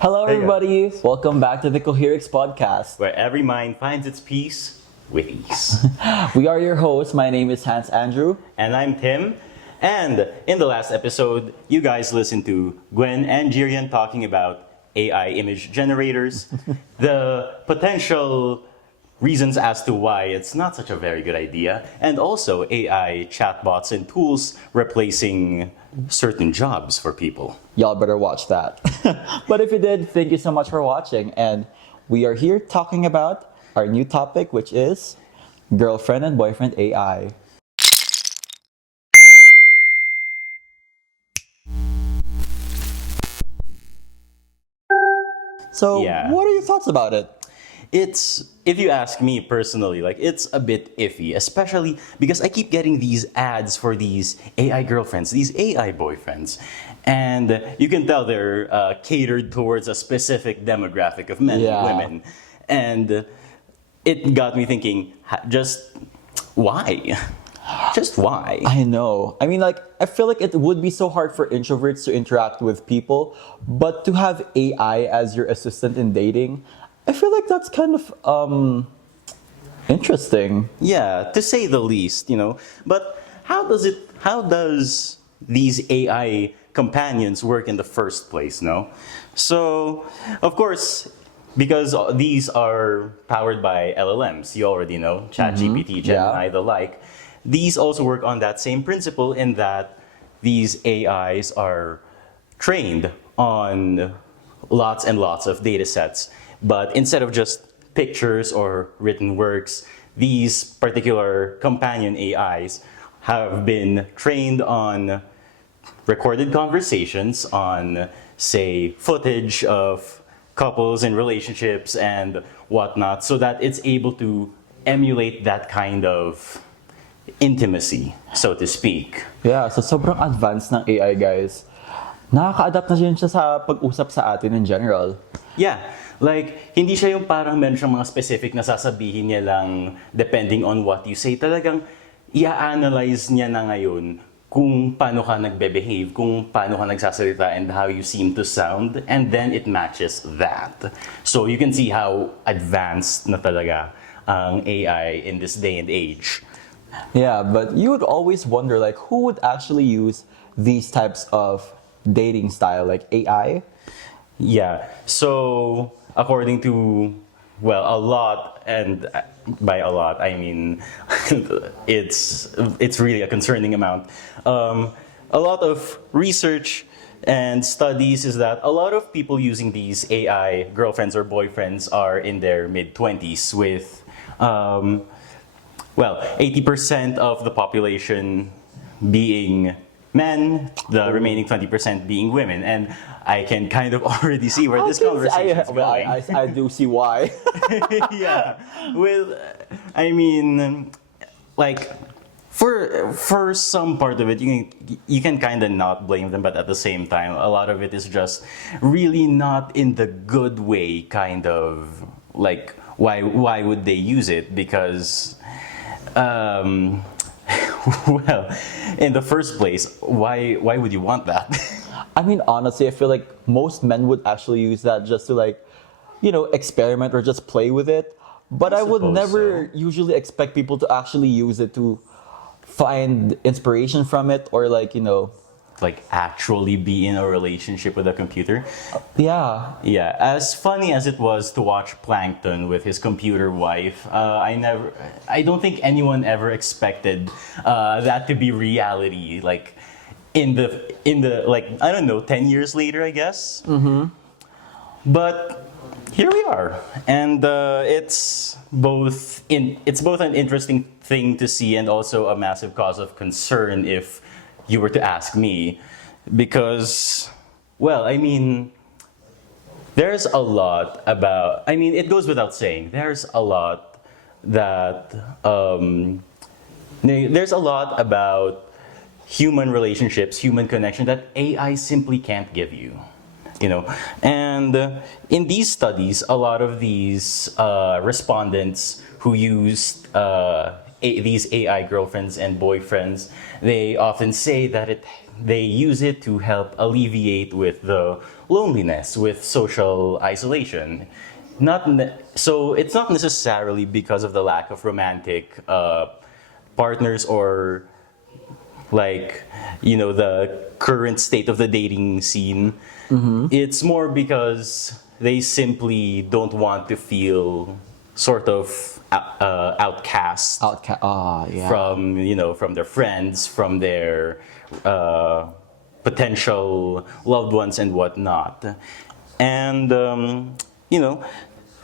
Hello, Hey guys. everybody. Welcome back to the Coherix podcast. Where every mind finds its peace with ease. We are your hosts. My name is Hans Andrew. And I'm Tim. And in the last episode, you guys listened to Gwen and Jirian talking about AI image generators, the potential reasons as to why it's not such a very good idea, and also AI chatbots and tools replacing certain jobs for people. Y'all better watch that. But if you did, thank you so much for watching. And we are here talking about our new topic, which is girlfriend and boyfriend AI. So, Yeah. what are your thoughts about it? It's, if you ask me personally, like it's a bit iffy, especially because I keep getting these ads for these AI girlfriends, these AI boyfriends. And you can tell they're catered towards a specific demographic of men Yeah. and women. And it got me thinking, just why? Just why? I know. I mean, like, I feel like it would be so hard for introverts to interact with people, but to have AI as your assistant in dating, I feel like that's kind of interesting. Yeah, to say the least, you know. But how does these AI companions work in the first place, no? So, of course, because these are powered by LLMs, you already know, ChatGPT, Gemini, Yeah. the like. These also work on that same principle in that these AIs are trained on lots and lots of data sets. But instead of just pictures or written works, these particular companion AIs have been trained on recorded conversations, on, say, footage of couples and relationships and whatnot, so that it's able to emulate that kind of intimacy, so to speak. Yeah, so sobrang advanced ng AI, guys. Nakaka-adapt na siya sa pag-usap sa atin in general. Yeah, like, hindi siya yung parang meron siyang mga specific na sasabihin niya lang depending on what you say. Talagang i-analyze niya na ngayon kung paano ka nagbe-behave, kung paano ka nagsasalita, and how you seem to sound, and then it matches that. So you can see how advanced na talaga ang AI in this day and age. Yeah, but you would always wonder, like, who would actually use these types of dating style, like AI? Yeah. So, according to, well, a lot, and by a lot, I mean, it's really a concerning amount. A lot of research and studies is that a lot of people using these AI girlfriends or boyfriends are in their mid-20s with, well, 80% of the population being men, the remaining 20% being women. And I can kind of already see where this conversation is going. I do see why. Yeah. Well, I mean, like, for some part of it, you can kind of not blame them, but at the same time, a lot of it is just really not in the good way. Kind of like, why would they use it? Because, well, in the first place, why would you want that? I mean, honestly, I feel like most men would actually use that just to, like, experiment or just play with it. But I would suppose never usually expect people to actually use it to find inspiration from it or, like, Like actually be in a relationship with a computer. yeah. Yeah, as funny as it was to watch Plankton with his computer wife, I don't think anyone ever expected that to be reality. Like in the like, I don't know, 10 years later, I guess. Mm-hmm. But here we are, and it's both an interesting thing to see and also a massive cause of concern if you were to ask me, because, well, I mean, there's a lot about, I mean, it goes without saying, there's a lot about human relationships, human connection that AI simply can't give you. And in these studies, a lot of these respondents who used these AI girlfriends and boyfriends, they often say that they use it to help alleviate with the loneliness, with social isolation. So it's not necessarily because of the lack of romantic partners or like the current state of the dating scene. It's more because they simply don't want to feel sort of outcast Yeah. from their friends, from their potential loved ones and whatnot. And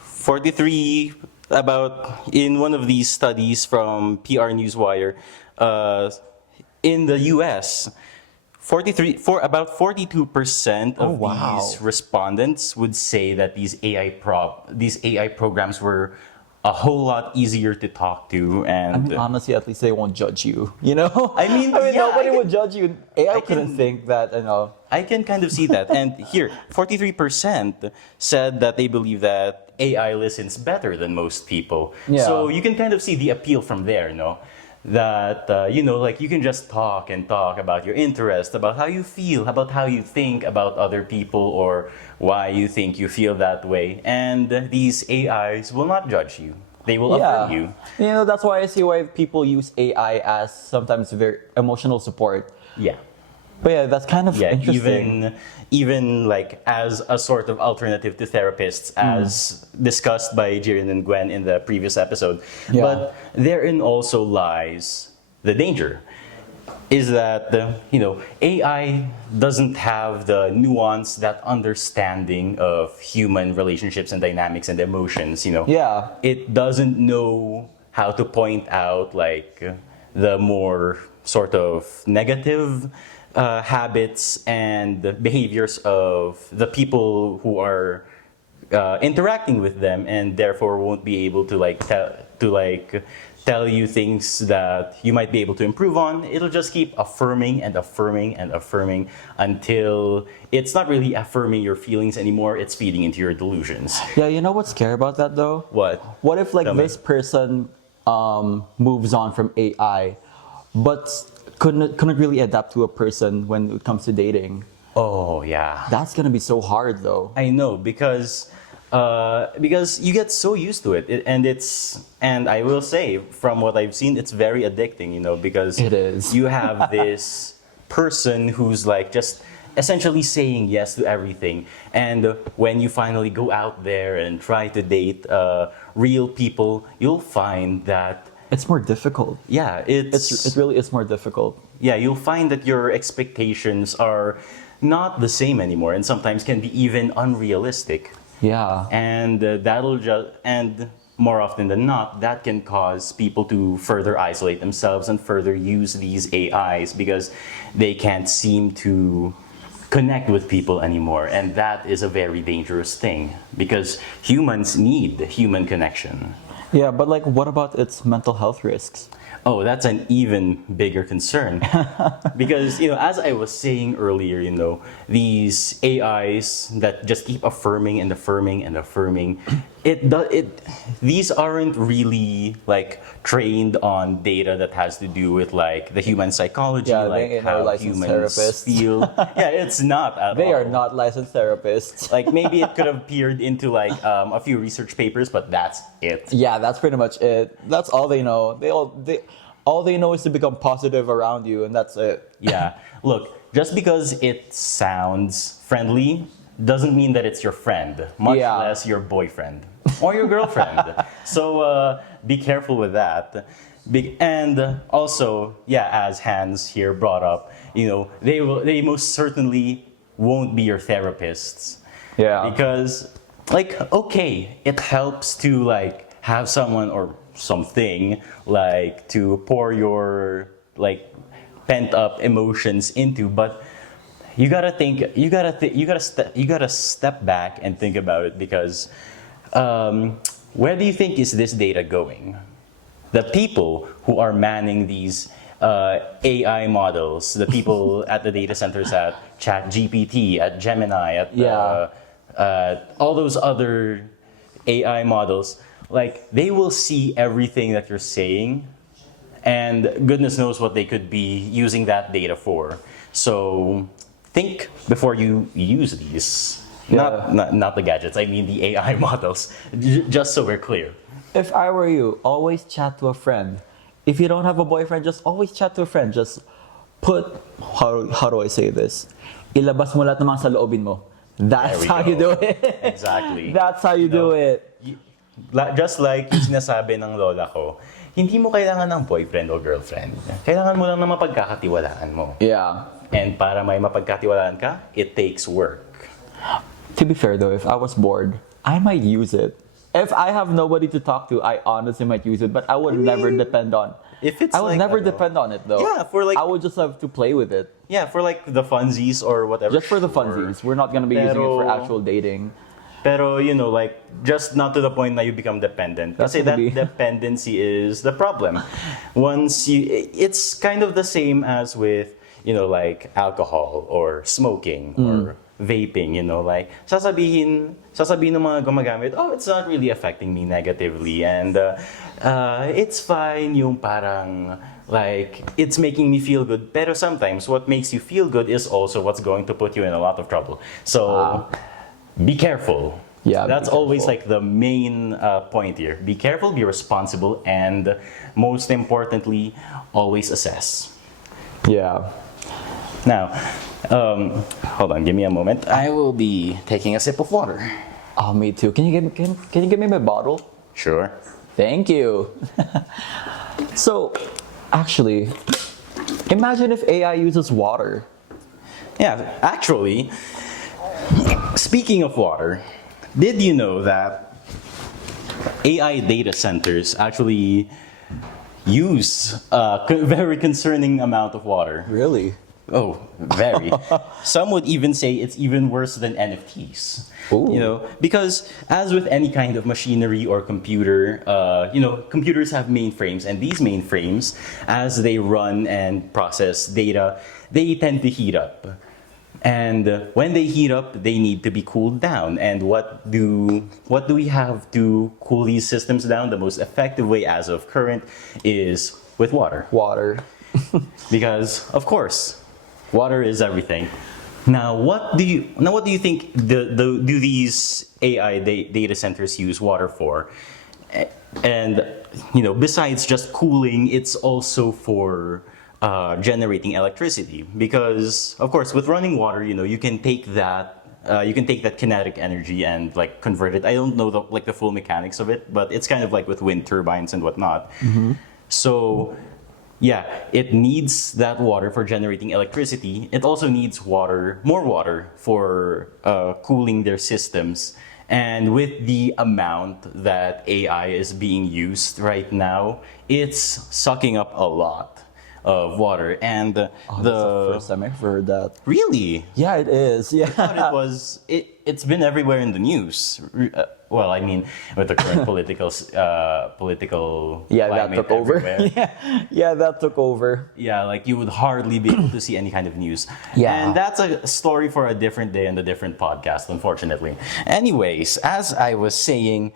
43 about in one of these studies from PR Newswire, in the US, about 42% of wow. these respondents would say that these AI programs were a whole lot easier to talk to, and I mean, honestly, at least they won't judge you. You know. I mean, yeah, nobody I can- would judge you. AI I couldn't can- think that. I can kind of see that. And here, 43% said that they believe that AI listens better than most people. Yeah. So you can kind of see the appeal from there, no? That, like you can just talk and talk about your interest, about how you feel, about how you think about other people, or why you think you feel that way. And these AIs will not judge you. They will affirm you. That's why I see why people use AI as sometimes very emotional support. Yeah. But yeah, that's kind of Yeah, interesting. even like as a sort of alternative to therapists, as discussed by Jiren and Gwen in the previous episode. Yeah. But therein also lies the danger, is that AI doesn't have the nuance, that understanding of human relationships and dynamics and emotions. Yeah. It doesn't know how to point out like the more sort of negative habits and behaviors of the people who are interacting with them, and therefore won't be able to tell you things that you might be able to improve on. It'll just keep affirming and affirming and affirming until it's not really affirming your feelings anymore. It's feeding into your delusions. Yeah, you know what's scary about that though? What? What if like Tell me. this person moves on from AI, but couldn't really adapt to a person when it comes to dating? Oh yeah. That's gonna be so hard though. I know, because you get so used to it, and I will say from what I've seen, it's very addicting, because It is. you have this person who's like just essentially saying yes to everything, and when you finally go out there and try to date real people, you'll find that It's more difficult. yeah, It really is more difficult. yeah, you'll find that your expectations are not the same anymore, and sometimes can be even unrealistic. Yeah. And and more often than not, that can cause people to further isolate themselves and further use these AIs because they can't seem to connect with people anymore. And that is a very dangerous thing because humans need human connection. Yeah, but like, what about its mental health risks? Oh, that's an even bigger concern. Because, as I was saying earlier, these AIs that just keep affirming and affirming and affirming, these aren't really like trained on data that has to do with like the human psychology, Yeah, like they ain't no how licensed humans therapists. feel. Yeah, it's not at all. They are not licensed therapists. Like maybe it could have appeared into like a few research papers, but that's it. Yeah, that's pretty much it. That's all they know. All they know is to become positive around you, and that's it. Yeah. Look, just because it sounds friendly doesn't mean that it's your friend, much Yeah. less your boyfriend or your girlfriend. So be careful with that. And also, yeah, as Hans here brought up, they most certainly won't be your therapists. Yeah. Because, like, okay, it helps to like have someone or something like to pour your like pent up emotions into, but you gotta step back and think about it because where do you think is this data going? The people who are manning these AI models, the people at the data centers at ChatGPT, at Gemini, at Yeah. all those other AI models, like they will see everything that you're saying and goodness knows what they could be using that data for. So think before you use these. Not the gadgets, I mean the AI models, just so we're clear. If I were you, always chat to a friend. If you don't have a boyfriend, just always chat to a friend. Just put, how do I say this? Ilabas mo lahat ng mga saloobin mo. That's There we how you go. do it. Exactly. That's how you do it. Just like yung sinasabi ng lola ko, hindi mo kailangan ng boyfriend o girlfriend. Kailangan mo lang ng mapagkakatiwalaan mo. Yeah. And para may mapagkatiwalaan ka, it takes work. To be fair though, if I was bored, I might use it. If I have nobody to talk to, I honestly might use it, but I would never depend on. If it's I would like, never ano, depend on it though. Yeah, for like- I would just have to play with it. Yeah, for like the funsies or whatever. Just for the funsies. We're not gonna be using it for Pero- actual dating. Pero, you know, like, just not to the point that you become dependent. That's Kasi that gonna be- dependency is the problem. It's kind of the same as with, you know, like, alcohol or smoking or vaping, you know, like, sasabihin ng mga gumagamit, oh, it's not really affecting me negatively, and it's fine yung parang, like, it's making me feel good, pero sometimes what makes you feel good is also what's going to put you in a lot of trouble. So, be careful. Yeah, That's be always careful. like the main point here. Be careful, be responsible, and most importantly, always assess. Yeah. Now, hold on, give me a moment. I will be taking a sip of water. Oh, me too. Can you give me my bottle? Sure. Thank you. So, actually, imagine if AI uses water. Yeah, actually, speaking of water, did you know that AI data centers actually use a very concerning amount of water? Really? Oh, very. Some would even say it's even worse than NFTs. Ooh. You know, because as with any kind of machinery or computer, you know, computers have mainframes, and these mainframes, as they run and process data, they tend to heat up. And when they heat up, they need to be cooled down. And what do we have to cool these systems down? The most effective way, as of current, is with water. Water. Because of course, water is everything. Now, what do you think do these AI data centers use water for? And you know, besides just cooling, it's also for generating electricity. Because of course, with running water, you know, you can take that kinetic energy and like convert it. I don't know the full mechanics of it, but it's kind of like with wind turbines and whatnot. So yeah, it needs that water for generating electricity. It also needs more water for cooling their systems. And with the amount that AI is being used right now, it's sucking up a lot of water. And That's the first time I've heard that. really, Yeah, it is. Yeah. thought it's been everywhere in the news. Well, I mean, with the current political Yeah, that climate took over. everywhere. Yeah, that took over. Yeah, like you would hardly be able to see any kind of news. Yeah. And that's a story for a different day and a different podcast, unfortunately. Anyways, as I was saying,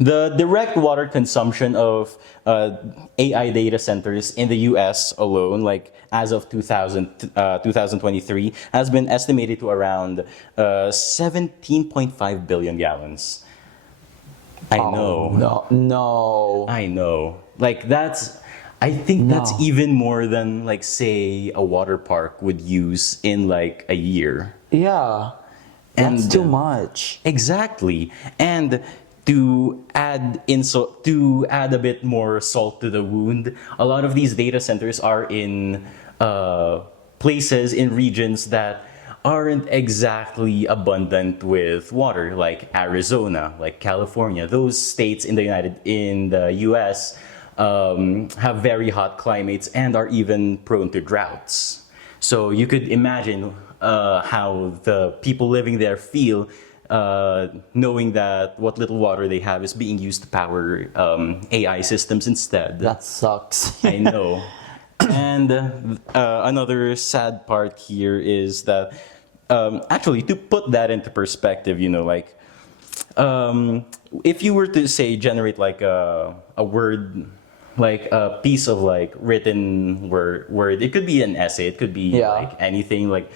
the direct water consumption of AI data centers in the US alone, like as of 2023, has been estimated to around 17.5 billion gallons. I know. No. I know. Like I think that's No. even more than like say a water park would use in like a year. Yeah. That's And, too much. Exactly. And to add a bit more salt to the wound, a lot of these data centers are in places in regions that aren't exactly abundant with water, like Arizona, like California. Those states in the US have very hot climates and are even prone to droughts. So you could imagine how the people living there feel knowing that what little water they have is being used to power AI systems instead. That sucks. I know. And another sad part here is that actually, to put that into perspective, you know, like if you were to say generate like a word, like a piece of like written word, it could be an essay, it could be Yeah. like anything, like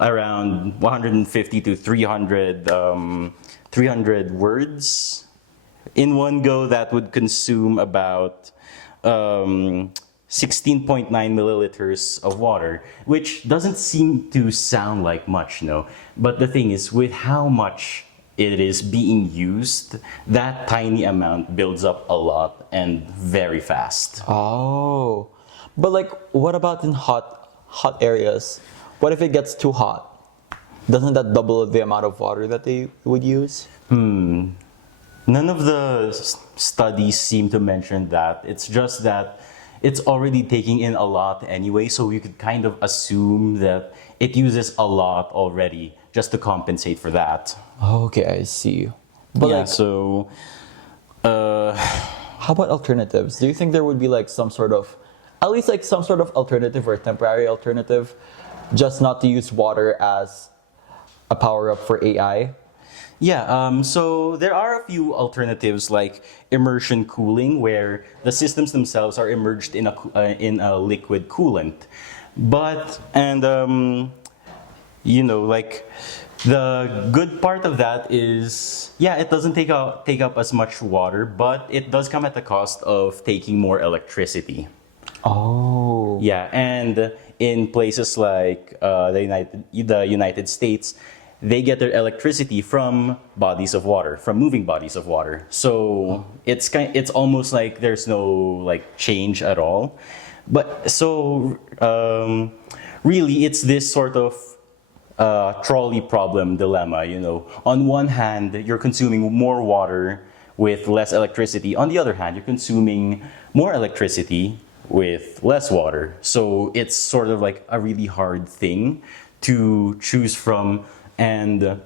around 150 to 300 words in one go. That would consume about 16.9 milliliters of water, which doesn't seem to sound like much, no. But the thing is, with how much it is being used, that tiny amount builds up a lot and very fast. Oh, but like, what about in hot areas? What if it gets too hot? Doesn't that double the amount of water that they would use? None of the studies seem to mention that. It's just that it's already taking in a lot anyway, so you could kind of assume that it uses a lot already just to compensate for that. Okay, I see. But Yeah, like, so how about alternatives? Do you think there would be like some sort of, at least like some sort of alternative or temporary alternative, just not to use water as a power up for AI? yeah, so there are a few alternatives like immersion cooling, where the systems themselves are immersed in a liquid coolant. But like the good part of that is, yeah, it doesn't take up as much water, but it does come at the cost of taking more electricity. Oh. Yeah, and in places like the United States, they get their electricity from bodies of water, from moving bodies of water. So it's almost like there's no like change at all. But so really, it's this sort of trolley problem dilemma. On one hand, you're consuming more water with less electricity. On the other hand, you're consuming more electricity with less water. So it's sort of like a really hard thing to choose from. And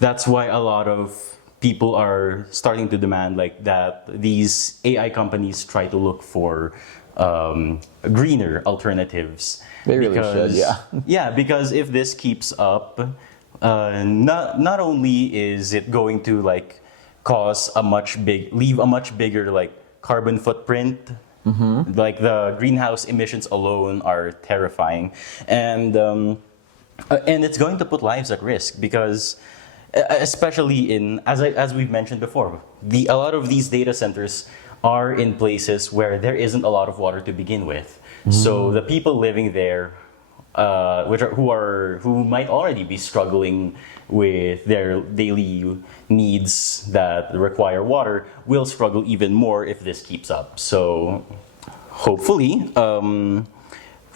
that's why a lot of people are starting to demand like that these AI companies try to look for greener alternatives. They really should, yeah. Yeah, because if this keeps up, not only is it going to like leave a much bigger like carbon footprint. Mm-hmm. Like the greenhouse emissions alone are terrifying, and it's going to put lives at risk because, especially as we've mentioned before, a lot of these data centers are in places where there isn't a lot of water to begin with. So the people living there, who might already be struggling with their daily needs that require water, will struggle even more if this keeps up. So hopefully,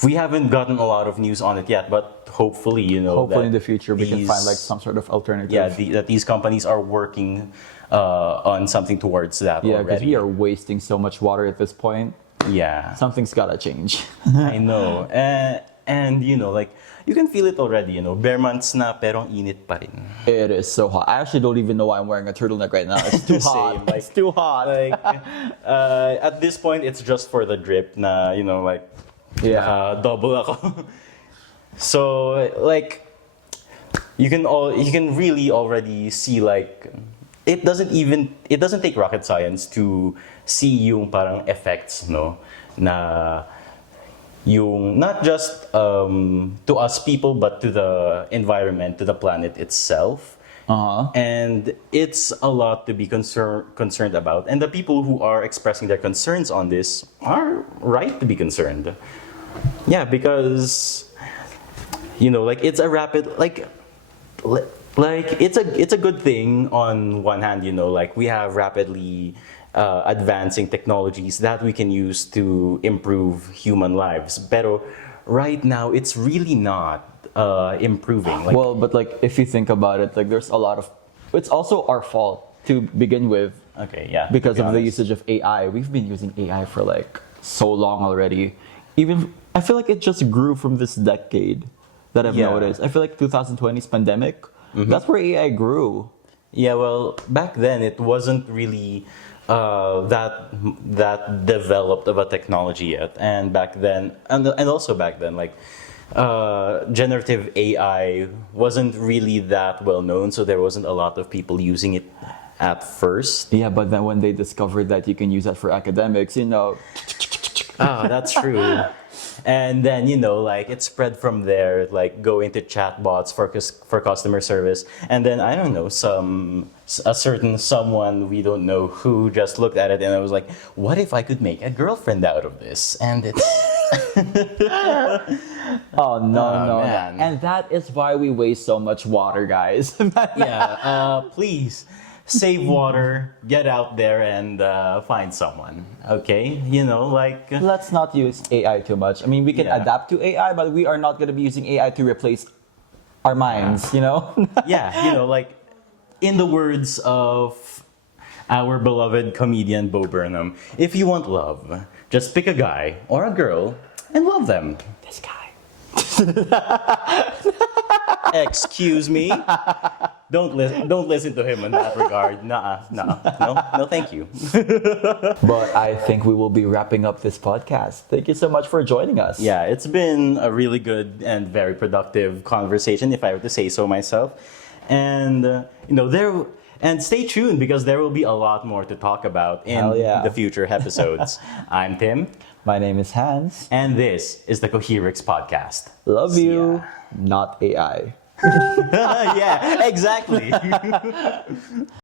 we haven't gotten a lot of news on it yet, but hopefully, Hopefully in the future we can find like some sort of alternative. Yeah, that these companies are working on something towards that Yeah, because already. we are wasting so much water at this point. Yeah, Something's gotta change. I know. And like you can feel it already, bare months na pero ang init pa rin. It is so hot. I actually don't even know why I'm wearing a turtleneck right now. It's too hot. Same, like- It's too hot. Like at this point it's just for the drip na, like Yeah. double ako. So like you can really already see like it doesn't take rocket science to see yung parang effects, no, na yung not just to us people but to the environment, to the planet itself. Uh-huh. And it's a lot to be concerned about, and the people who are expressing their concerns on this are right to be concerned. Yeah, because like it's a rapid like it's a good thing on one hand. Like we have rapidly advancing technologies that we can use to improve human lives. Pero right now, it's really not improving. Like, Well, but like if you think about it, like there's a lot of, it's also our fault to begin with okay, yeah. because to be of the honest. usage of AI. We've been using AI for like so long already. Even I feel like it just grew from this decade that I've Yeah. noticed. I feel like 2020's pandemic, that's where AI grew. Yeah, well, back then it wasn't really that developed of a technology yet, and back then, and also back then, like generative AI wasn't really that well known, so there wasn't a lot of people using it at first. Yeah, but then when they discovered that you can use that for academics, Ah, that's true. And then, like it spread from there, like go into chatbots for customer service. And then, I don't know, a certain someone we don't know who just looked at it and I was like, what if I could make a girlfriend out of this? And it's oh no. man. And that is why we waste so much water, guys. yeah, please save water, get out there and find someone. Okay, like Let's not use AI too much. I mean, we can Yeah. adapt to AI, but we are not going to be using AI to replace our minds, yeah, like in the words of our beloved comedian Bo Burnham, if you want love, just pick a guy or a girl and love them. This guy. Excuse me. Don't listen to him in that regard. No, thank you. But I think we will be wrapping up this podcast. Thank you so much for joining us. Yeah, it's been a really good and very productive conversation, if I were to say so myself. And and stay tuned because there will be a lot more to talk about in Hell yeah. the future episodes. I'm Tim, My name is Hans. and this is the Coherix podcast. Love See you, ya. not AI. Yeah, exactly.